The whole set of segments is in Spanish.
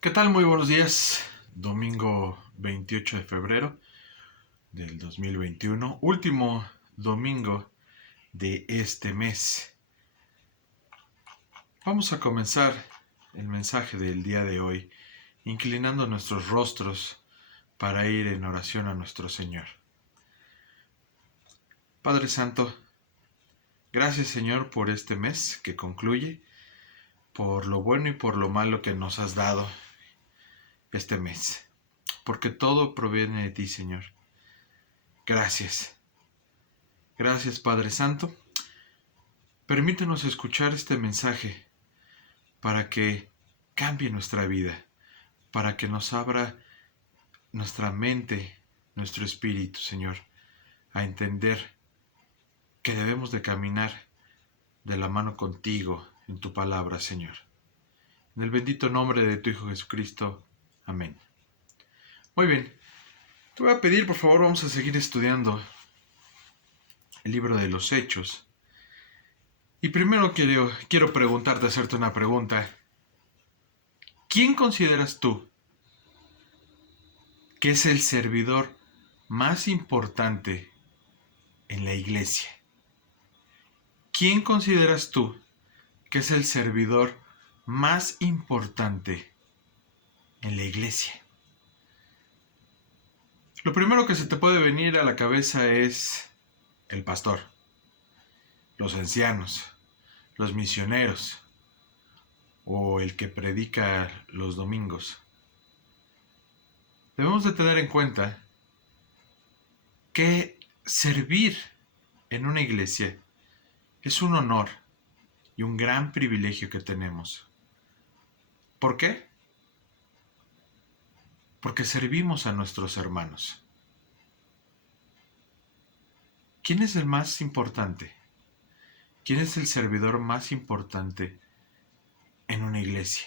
¿Qué tal? Muy buenos días. Domingo 28 de febrero del 2021, último domingo de este mes. Vamos a comenzar el mensaje del día de hoy, inclinando nuestros rostros para ir en oración a nuestro Señor. Padre Santo, gracias Señor por este mes que concluye, por lo bueno y por lo malo que nos has dado este mes, porque todo proviene de ti, Señor. Gracias. Gracias, Padre Santo. Permítenos escuchar este mensaje para que cambie nuestra vida, para que nos abra nuestra mente, nuestro espíritu, Señor, a entender que debemos de caminar de la mano contigo en tu palabra, Señor. En el bendito nombre de tu Hijo Jesucristo. Amén. Muy bien, te voy a pedir, por favor, vamos a seguir estudiando el libro de los Hechos. Y primero quiero preguntarte, hacerte una pregunta. ¿Quién consideras tú que es el servidor más importante en la iglesia? ¿Quién consideras tú que es el servidor más importante en la iglesia? Lo primero que se te puede venir a la cabeza es el pastor, los ancianos, los misioneros o el que predica los domingos. Debemos de tener en cuenta que servir en una iglesia es un honor y un gran privilegio que tenemos. ¿Por qué? Porque servimos a nuestros hermanos. ¿Quién es el más importante? ¿Quién es el servidor más importante en una iglesia?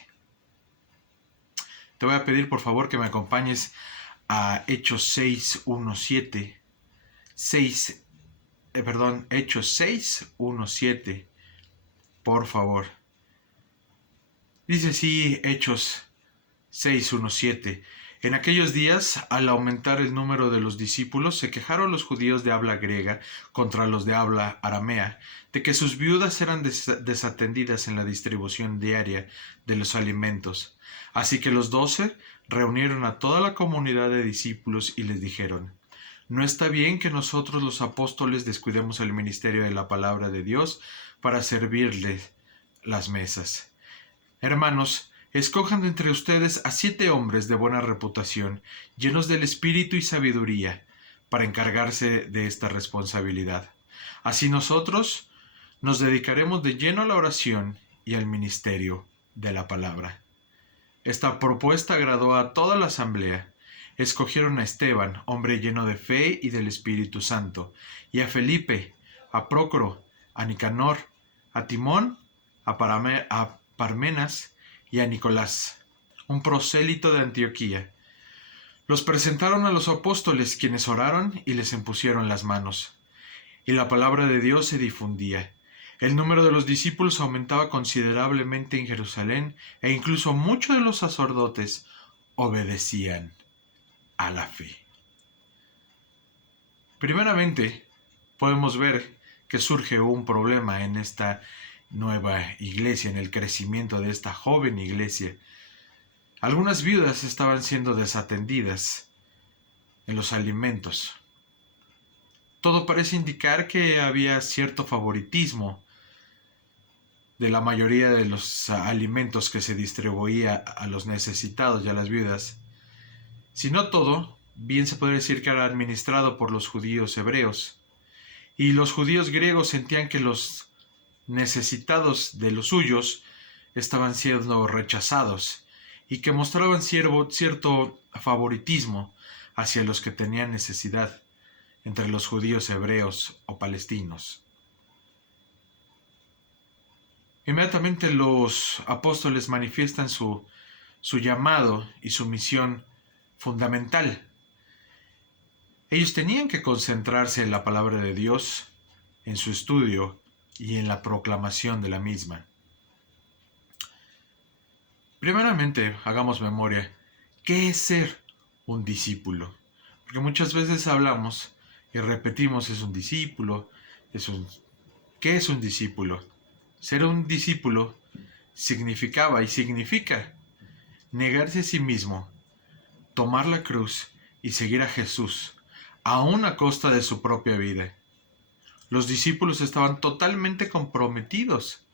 Te voy a pedir por favor que me acompañes a Hechos 6:1-7. Hechos 6:1-7, por favor. Dice así Hechos 6:1-7. En aquellos días, al aumentar el número de los discípulos, se quejaron los judíos de habla griega contra los de habla aramea, de que sus viudas eran desatendidas en la distribución diaria de los alimentos. Así que los 12 reunieron a toda la comunidad de discípulos y les dijeron: no está bien que nosotros los apóstoles descuidemos el ministerio de la palabra de Dios para servirles las mesas. Hermanos, escojan de entre ustedes a 7 hombres de buena reputación, llenos del espíritu y sabiduría, para encargarse de esta responsabilidad. Así nosotros nos dedicaremos de lleno a la oración y al ministerio de la palabra. Esta propuesta agradó a toda la asamblea. Escogieron a Esteban, hombre lleno de fe y del Espíritu Santo, y a Felipe, a Prócoro, a Nicanor, a Timón, a Parmenas y a Nicolás, un prosélito de Antioquía. Los presentaron a los apóstoles, quienes oraron y les impusieron las manos. Y la palabra de Dios se difundía. El número de los discípulos aumentaba considerablemente en Jerusalén, e incluso muchos de los sacerdotes obedecían a la fe. Primeramente, podemos ver que surge un problema en esta nueva iglesia, en el crecimiento de esta joven iglesia. Algunas viudas estaban siendo desatendidas en los alimentos. Todo parece indicar que había cierto favoritismo de la mayoría de los alimentos que se distribuía a los necesitados y a las viudas. Si no todo, bien se puede decir que era administrado por los judíos hebreos. Y los judíos griegos sentían que los necesitados de los suyos estaban siendo rechazados y que mostraban cierto favoritismo hacia los que tenían necesidad entre los judíos hebreos o palestinos. Inmediatamente los apóstoles manifiestan su llamado y su misión fundamental. Ellos tenían que concentrarse en la palabra de Dios, en su estudio y en la proclamación de la misma. Primeramente, hagamos memoria. ¿Qué es ser un discípulo? Porque muchas veces hablamos y repetimos, es un discípulo, es un... ¿Qué es un discípulo? Ser un discípulo significaba y significa negarse a sí mismo, tomar la cruz y seguir a Jesús, aun a costa de su propia vida. Los discípulos estaban totalmente comprometidos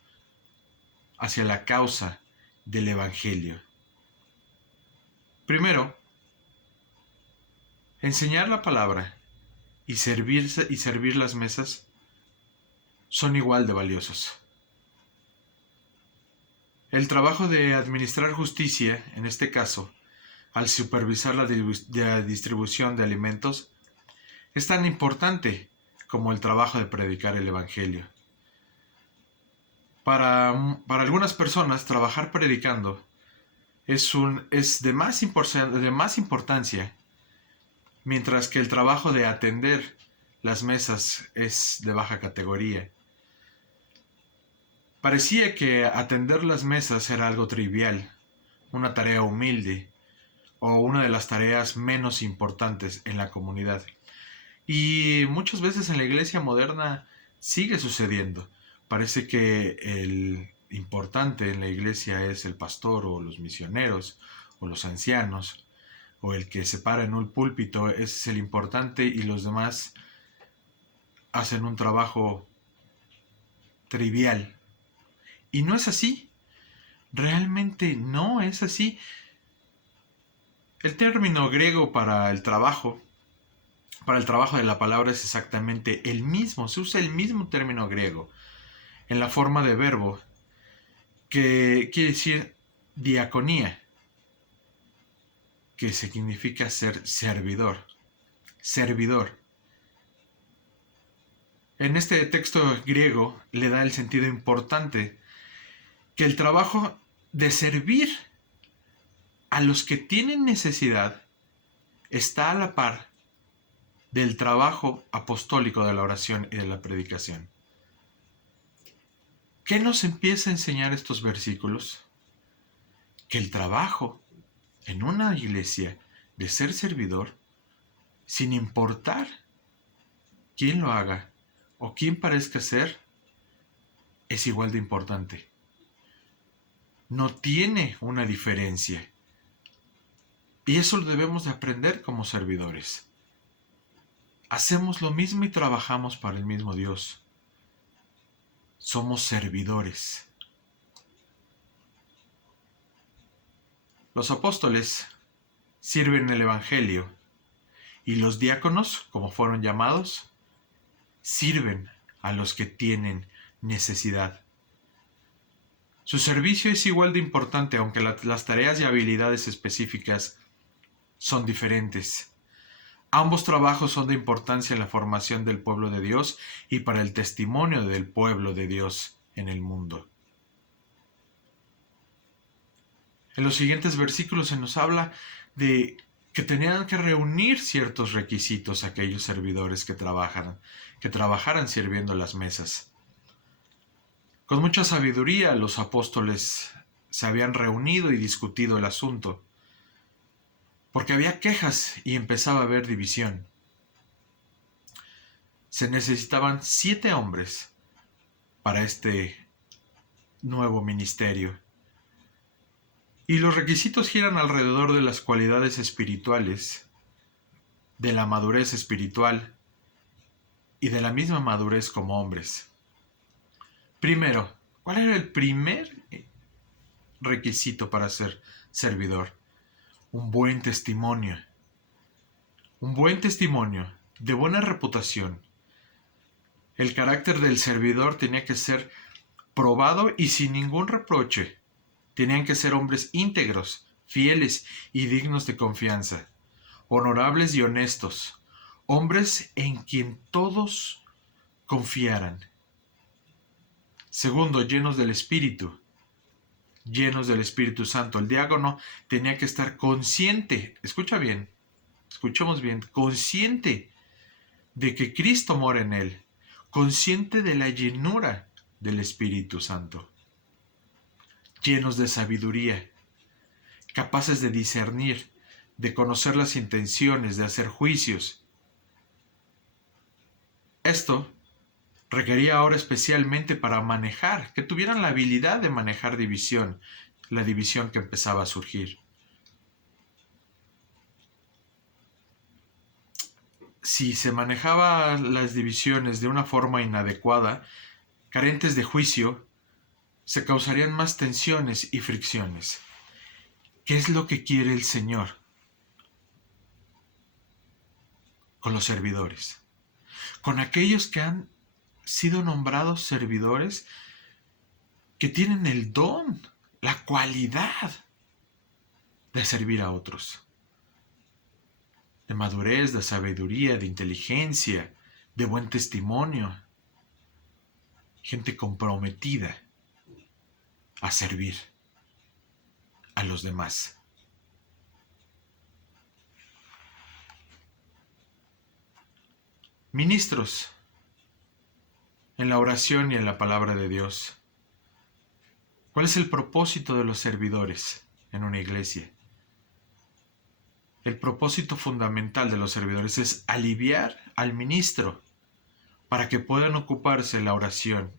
hacia la causa del Evangelio. Primero, enseñar la palabra y servir las mesas son igual de valiosos. El trabajo de administrar justicia, en este caso, al supervisar la distribución de alimentos, es tan importante como el trabajo de predicar el Evangelio. Para algunas personas, trabajar predicando es de más importancia, mientras que el trabajo de atender las mesas es de baja categoría. Parecía que atender las mesas era algo trivial, una tarea humilde o una de las tareas menos importantes en la comunidad. Y muchas veces en la iglesia moderna sigue sucediendo. Parece que el importante en la iglesia es el pastor o los misioneros o los ancianos o el que se para en un púlpito es el importante y los demás hacen un trabajo trivial. Y no es así. Realmente no es así. El término griego para el trabajo de la palabra es exactamente el mismo. Se usa el mismo término griego en la forma de verbo que quiere decir diaconía, que significa ser servidor. Servidor. En este texto griego le da el sentido importante que el trabajo de servir a los que tienen necesidad está a la par del trabajo apostólico de la oración y de la predicación. ¿Qué nos empieza a enseñar estos versículos? Que el trabajo en una iglesia de ser servidor, sin importar quién lo haga o quién parezca ser, es igual de importante. No tiene una diferencia. Y eso lo debemos de aprender como servidores. Hacemos lo mismo y trabajamos para el mismo Dios. Somos servidores. Los apóstoles sirven el Evangelio y los diáconos, como fueron llamados, sirven a los que tienen necesidad. Su servicio es igual de importante, aunque las tareas y habilidades específicas son diferentes. Ambos trabajos son de importancia en la formación del pueblo de Dios y para el testimonio del pueblo de Dios en el mundo. En los siguientes versículos se nos habla de que tenían que reunir ciertos requisitos aquellos servidores que trabajaran sirviendo las mesas. Con mucha sabiduría los apóstoles se habían reunido y discutido el asunto, porque había quejas y empezaba a haber división. Se necesitaban 7 hombres para este nuevo ministerio. Y los requisitos giran alrededor de las cualidades espirituales, de la madurez espiritual y de la misma madurez como hombres. Primero, ¿cuál era el primer requisito para ser servidor? Un buen testimonio. Un buen testimonio de buena reputación. El carácter del servidor tenía que ser probado y sin ningún reproche. Tenían que ser hombres íntegros, fieles y dignos de confianza, honorables y honestos, hombres en quien todos confiaran. Segundo, llenos del Espíritu Santo. El diácono tenía que estar consciente, escuchemos bien, consciente de que Cristo mora en él, consciente de la llenura del Espíritu Santo, llenos de sabiduría. capaces de discernir, de conocer las intenciones, de hacer juicios. Esto requería ahora especialmente para manejar, que tuvieran la habilidad de manejar división, la división que empezaba a surgir. Si se manejaban las divisiones de una forma inadecuada, carentes de juicio, se causarían más tensiones y fricciones. ¿Qué es lo que quiere el Señor con los servidores? Con aquellos que han sido nombrados servidores, que tienen el don, la cualidad de servir a otros. De madurez, de sabiduría, de inteligencia, de buen testimonio. Gente comprometida a servir a los demás. Ministros en la oración y en la palabra de Dios. ¿Cuál es el propósito de los servidores en una iglesia? El propósito fundamental de los servidores es aliviar al ministro para que puedan ocuparse en la oración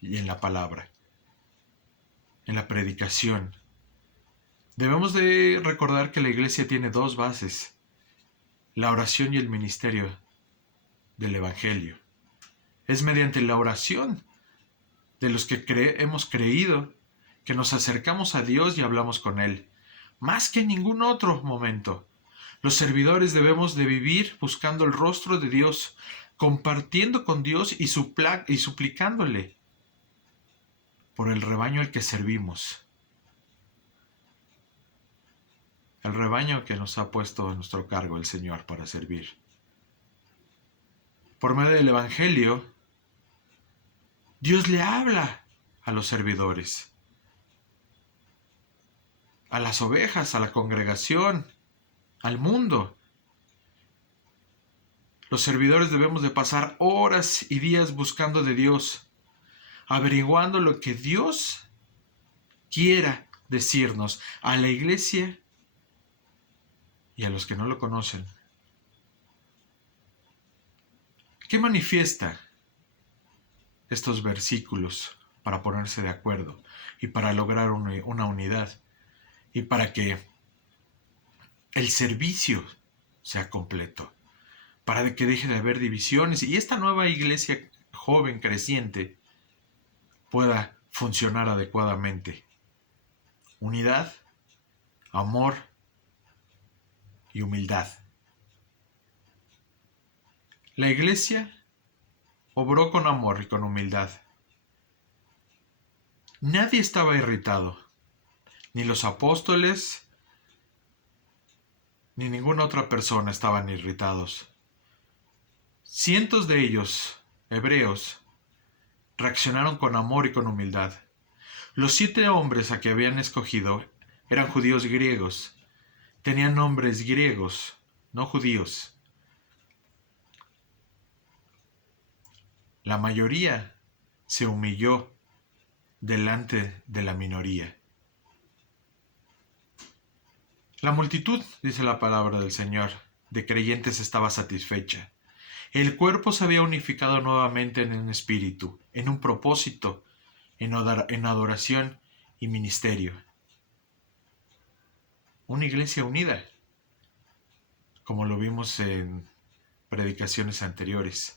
y en la palabra, en la predicación. Debemos de recordar que la iglesia tiene dos bases: la oración y el ministerio del Evangelio. Es mediante la oración de los que hemos creído que nos acercamos a Dios y hablamos con Él, más que en ningún otro momento. Los servidores debemos de vivir buscando el rostro de Dios, compartiendo con Dios y suplicándole por el rebaño al que servimos. El rebaño que nos ha puesto a nuestro cargo el Señor para servir. Por medio del Evangelio, Dios le habla a los servidores, a las ovejas, a la congregación, al mundo. Los servidores debemos de pasar horas y días buscando de Dios, averiguando lo que Dios quiera decirnos a la iglesia y a los que no lo conocen. ¿Qué manifiesta estos versículos para ponerse de acuerdo y para lograr una unidad y para que el servicio sea completo, para que deje de haber divisiones y esta nueva iglesia joven, creciente, pueda funcionar adecuadamente? Unidad, amor y humildad. La iglesia obró con amor y con humildad. Nadie estaba irritado, ni los apóstoles, ni ninguna otra persona estaban irritados. Cientos de ellos, hebreos, reaccionaron con amor y con humildad. Los 7 hombres a que habían escogido eran judíos griegos. Tenían nombres griegos, no judíos. La mayoría se humilló delante de la minoría. La multitud, dice la palabra del Señor, de creyentes estaba satisfecha. El cuerpo se había unificado nuevamente en un espíritu, en un propósito, en adoración y ministerio. Una iglesia unida, como lo vimos en predicaciones anteriores.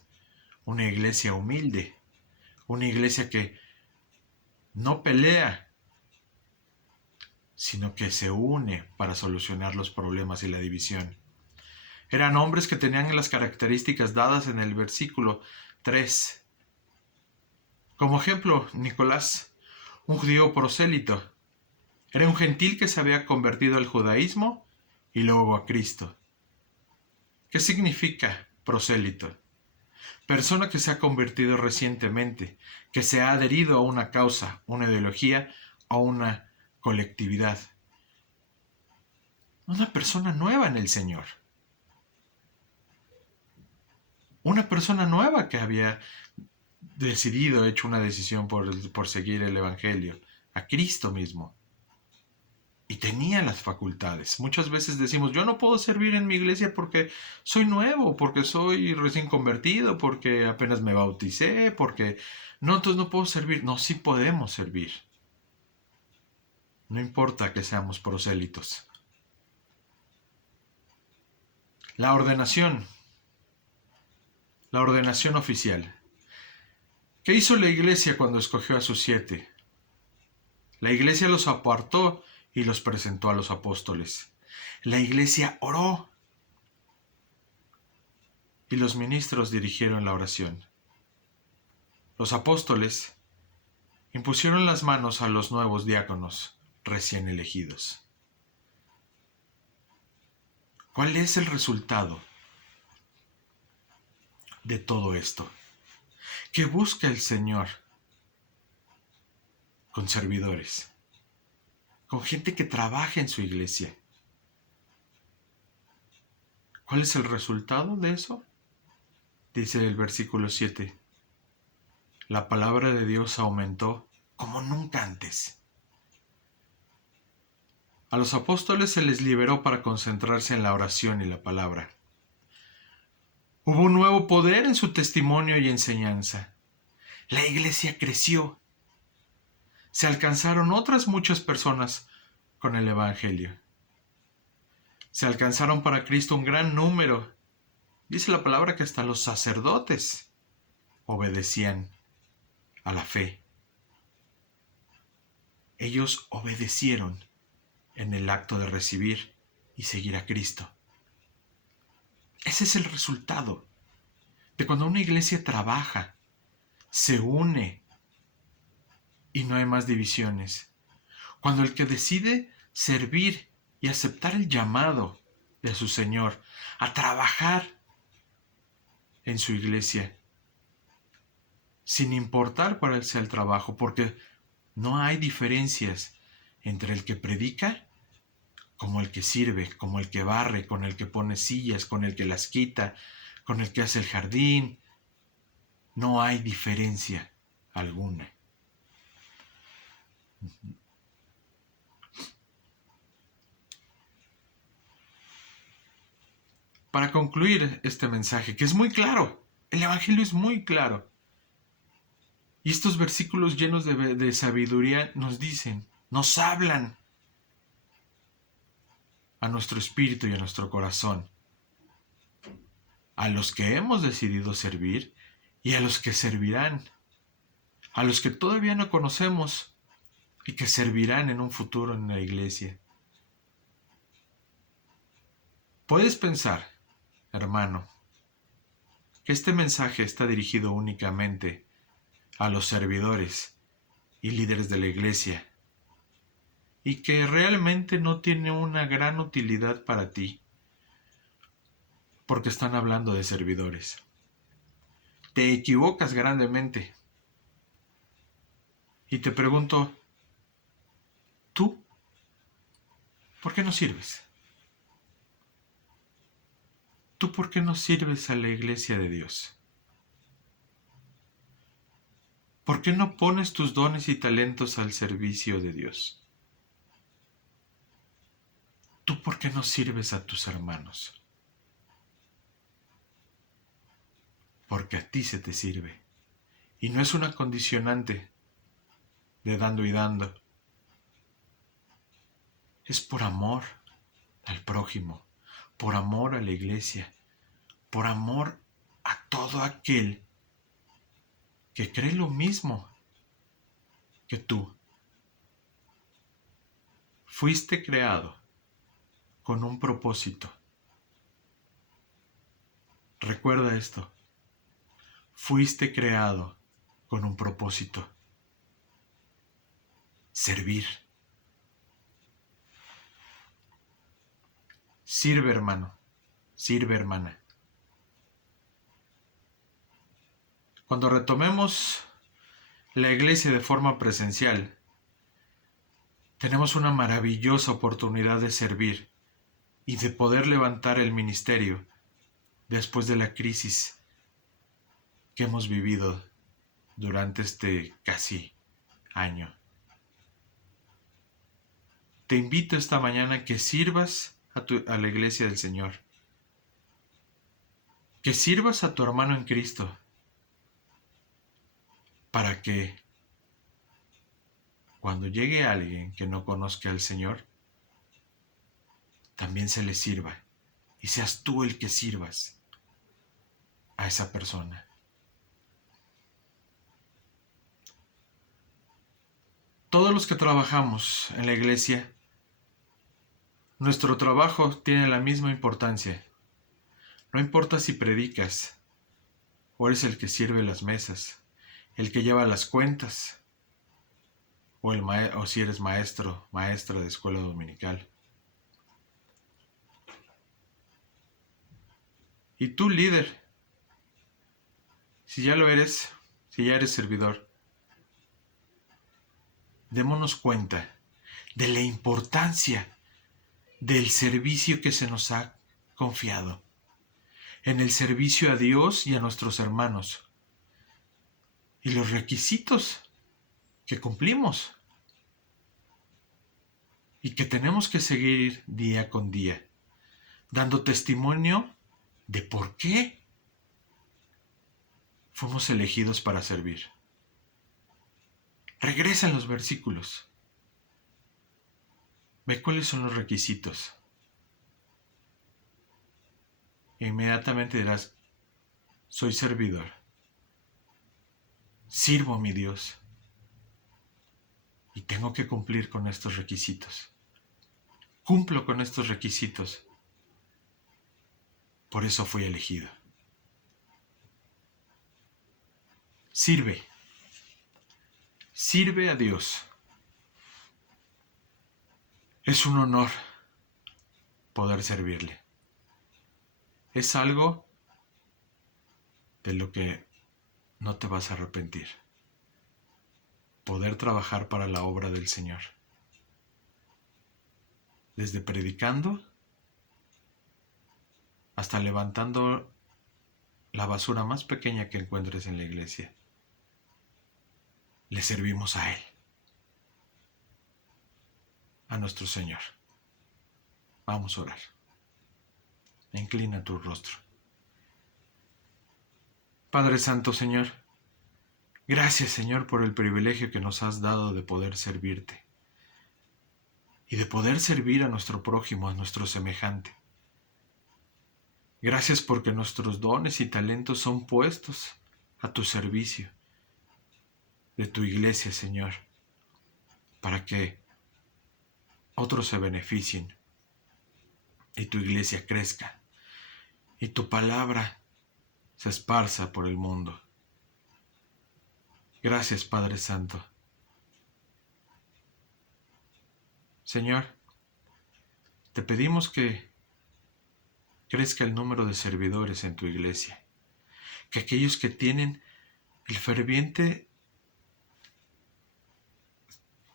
Una iglesia humilde, una iglesia que no pelea, sino que se une para solucionar los problemas y la división. Eran hombres que tenían las características dadas en el versículo 3. Como ejemplo, Nicolás, un judío prosélito. Era un gentil que se había convertido al judaísmo y luego a Cristo. ¿Qué significa prosélito? Persona que se ha convertido recientemente, que se ha adherido a una causa, una ideología o una colectividad. Una persona nueva en el Señor. Una persona nueva que había hecho una decisión por seguir el Evangelio, a Cristo mismo. y tenía las facultades. Muchas veces decimos, yo no puedo servir en mi iglesia porque soy nuevo, porque soy recién convertido, porque apenas me bauticé, porque no, entonces no puedo servir. No, sí podemos servir. No importa que seamos prosélitos. La ordenación. La ordenación oficial. ¿Qué hizo la iglesia cuando escogió a sus 7? La iglesia los apartó y los presentó a los apóstoles. La iglesia oró y los ministros dirigieron la oración. Los apóstoles impusieron las manos a los nuevos diáconos recién elegidos. ¿Cuál es el resultado de todo esto? ¿Qué busca el Señor con servidores? Con gente que trabaja en su iglesia. ¿Cuál es el resultado de eso? Dice el versículo 7. La palabra de Dios aumentó como nunca antes. A los apóstoles se les liberó para concentrarse en la oración y la palabra. Hubo un nuevo poder en su testimonio y enseñanza. La iglesia creció. Se alcanzaron otras muchas personas con el Evangelio. Se alcanzaron para Cristo un gran número. Dice la palabra que hasta los sacerdotes obedecían a la fe. Ellos obedecieron en el acto de recibir y seguir a Cristo. Ese es el resultado de cuando una iglesia trabaja, se une y no hay más divisiones. Cuando el que decide servir y aceptar el llamado de su Señor a trabajar en su iglesia, sin importar cuál sea el trabajo, porque no hay diferencias entre el que predica como el que sirve, como el que barre, con el que pone sillas, con el que las quita, con el que hace el jardín. No hay diferencia alguna. Para concluir este mensaje, que es muy claro, el Evangelio es muy claro, y estos versículos llenos de sabiduría nos dicen, nos hablan a nuestro espíritu y a nuestro corazón, a los que hemos decidido servir y a los que servirán, a los que todavía no conocemos y que servirán en un futuro en la iglesia. Puedes pensar, hermano, que este mensaje está dirigido únicamente a los servidores y líderes de la iglesia y que realmente no tiene una gran utilidad para ti porque están hablando de servidores. Te equivocas grandemente y te pregunto, ¿tú por qué no sirves? ¿Tú por qué no sirves a la iglesia de Dios? ¿Por qué no pones tus dones y talentos al servicio de Dios? ¿Tú por qué no sirves a tus hermanos? Porque a ti se te sirve. Y no es una condicionante de dando y dando. Es por amor al prójimo, por amor a la iglesia, por amor a todo aquel que cree lo mismo que tú. Fuiste creado con un propósito. Recuerda esto. Fuiste creado con un propósito. Servir. Sirve, hermano. Sirve, hermana. Cuando retomemos la iglesia de forma presencial, tenemos una maravillosa oportunidad de servir y de poder levantar el ministerio después de la crisis que hemos vivido durante este casi año. te invito esta mañana a que sirvas a la iglesia del Señor. Que sirvas a tu hermano en Cristo. Para que cuando llegue alguien que no conozca al Señor, también se le sirva. Y seas tú el que sirvas a esa persona. Todos los que trabajamos en la iglesia, nuestro trabajo tiene la misma importancia. No importa si predicas, o eres el que sirve las mesas, el que lleva las cuentas, o si eres maestro, maestra de escuela dominical. Y tú, líder, si ya lo eres, si ya eres servidor, démonos cuenta de la importancia del servicio que se nos ha confiado, en el servicio a Dios y a nuestros hermanos, y los requisitos que cumplimos y que tenemos que seguir día con día, dando testimonio de por qué fuimos elegidos para servir. Regresa en los versículos. Ve cuáles son los requisitos. E inmediatamente dirás, soy servidor. Sirvo a mi Dios. Y tengo que cumplir con estos requisitos. Cumplo con estos requisitos. Por eso fui elegido. Sirve. Sirve a Dios. Es un honor poder servirle. Es algo de lo que no te vas a arrepentir. Poder trabajar para la obra del Señor. Desde predicando hasta levantando la basura más pequeña que encuentres en la iglesia. Le servimos a Él. A nuestro Señor. Vamos a orar. Inclina tu rostro. Padre Santo, Señor, gracias, Señor, por el privilegio que nos has dado de poder servirte y de poder servir a nuestro prójimo, a nuestro semejante. Gracias porque nuestros dones y talentos son puestos a tu servicio, de tu iglesia, Señor, para que otros se beneficien y tu iglesia crezca y tu palabra se esparza por el mundo. Gracias, Padre Santo. Señor, te pedimos que crezca el número de servidores en tu iglesia, que aquellos que tienen el ferviente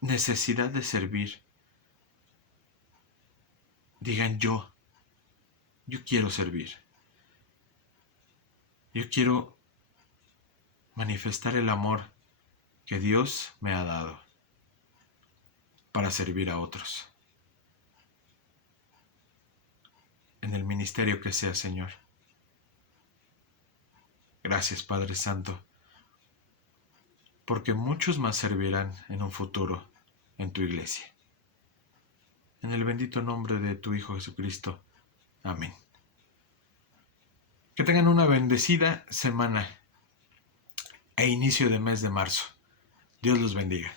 necesidad de servir, digan yo quiero servir. Yo quiero manifestar el amor que Dios me ha dado para servir a otros. En el ministerio que sea, Señor. Gracias, Padre Santo, porque muchos más servirán en un futuro en tu iglesia. En el bendito nombre de tu Hijo Jesucristo. Amén. Que tengan una bendecida semana e inicio de mes de marzo. Dios los bendiga.